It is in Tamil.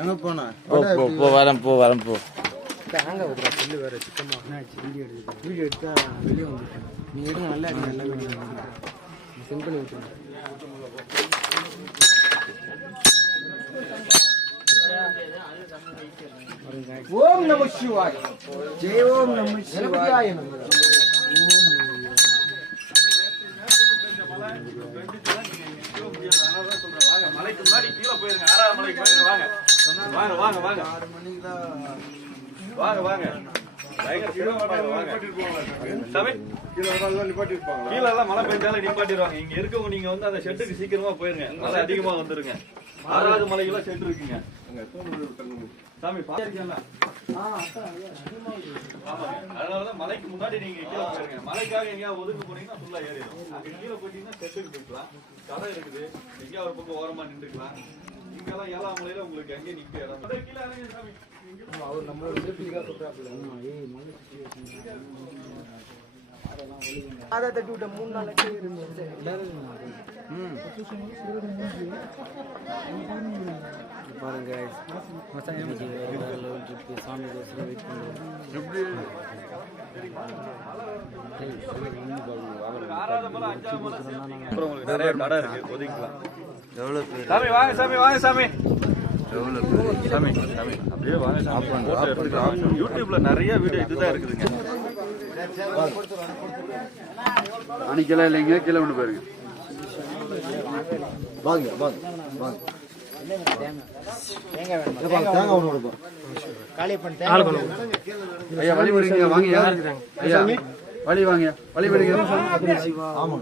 எங்க போனா போ வரேன் போ அங்க ஒரு செல்லு வேற சிக்கமா வீடியோ எடுத்தா வெளியே வந்துட்டேன். நீ எடுங்க நல்லா வீடியோ சென்ட் பண்ணி விட்டுருங்க. ஓம் நம சிவாய். ஜெய ஓம் நம சிவாய. மலைக்கு முன்னாடி கீழே போயிருங்க. 6வது மலைக்கு போயிருங்க. வாங்க வாங்க வாங்க வாங்க வாங்க பயங்கர சிரமப்படாத வாங்க. சாமி கீழே எல்லாம் மழை பெஞ்சாலும் நிப்பாட்டிடுவாங்க. இங்க இருக்கவங்க நீங்க வந்து அந்த ஷெட்டுக்கு சீக்கிரமா போயிருங்க. மழை அதிகமா வந்துருங்க. 6வது மலைக்கெல்லாம் ஷெட் இருக்குங்க. சாமி பாத்திருக்கீங்களா? அதனாலதான் மலைக்கு முன்னாடி நீங்க கீழே போயிருங்க. மலைக்காக எங்கேயாவது ஒதுக்கு போனீங்கன்னா ஃபுல்லா ஏறிடும். அங்க கீழே போயிட்டீங்கன்னா ஷெட்டுக்கு போய்க்கலாம். கடை இருக்குது. எங்கேயா ஒரு பக்கம் ஓரமா நின்றுக்கலாம். இங்கெல்லாம் 7ஆம் மலையில உங்களுக்கு எங்கே நிக்க இடம் கீழே இறங்கி சாமி. அவர் நம்மளோட சேஃப்டிக்காக சொல்றாப்ல. அதை தட்டி விட்ட 3 நாள் பாருங்க. சாமி வெயிட் பண்ணுறோம். 6வது மலை 5ஆம் மலை அப்புறம் உங்களுக்கு நிறைய கடை இருக்கு. ஒதுக்கலாம். சாமி வாங்க சாமி வாங்க சாமி சாமி சாமி அப்படியே வாங்க சாமி. யூடியூப்ல நிறைய வீடியோ இதுதான் இருக்குதுங்க. அன்னைக்கெல்லாம் இல்லைங்க கீழே கொண்டு போயிருங்க. வாங்க வாங்க வாங்க. தேங்காய் ஒன்று கொடுப்போம். ஐயா வழி விடுங்க. வாங்க ஐயா வழி வாங்க வழி விடுங்க. ஆமா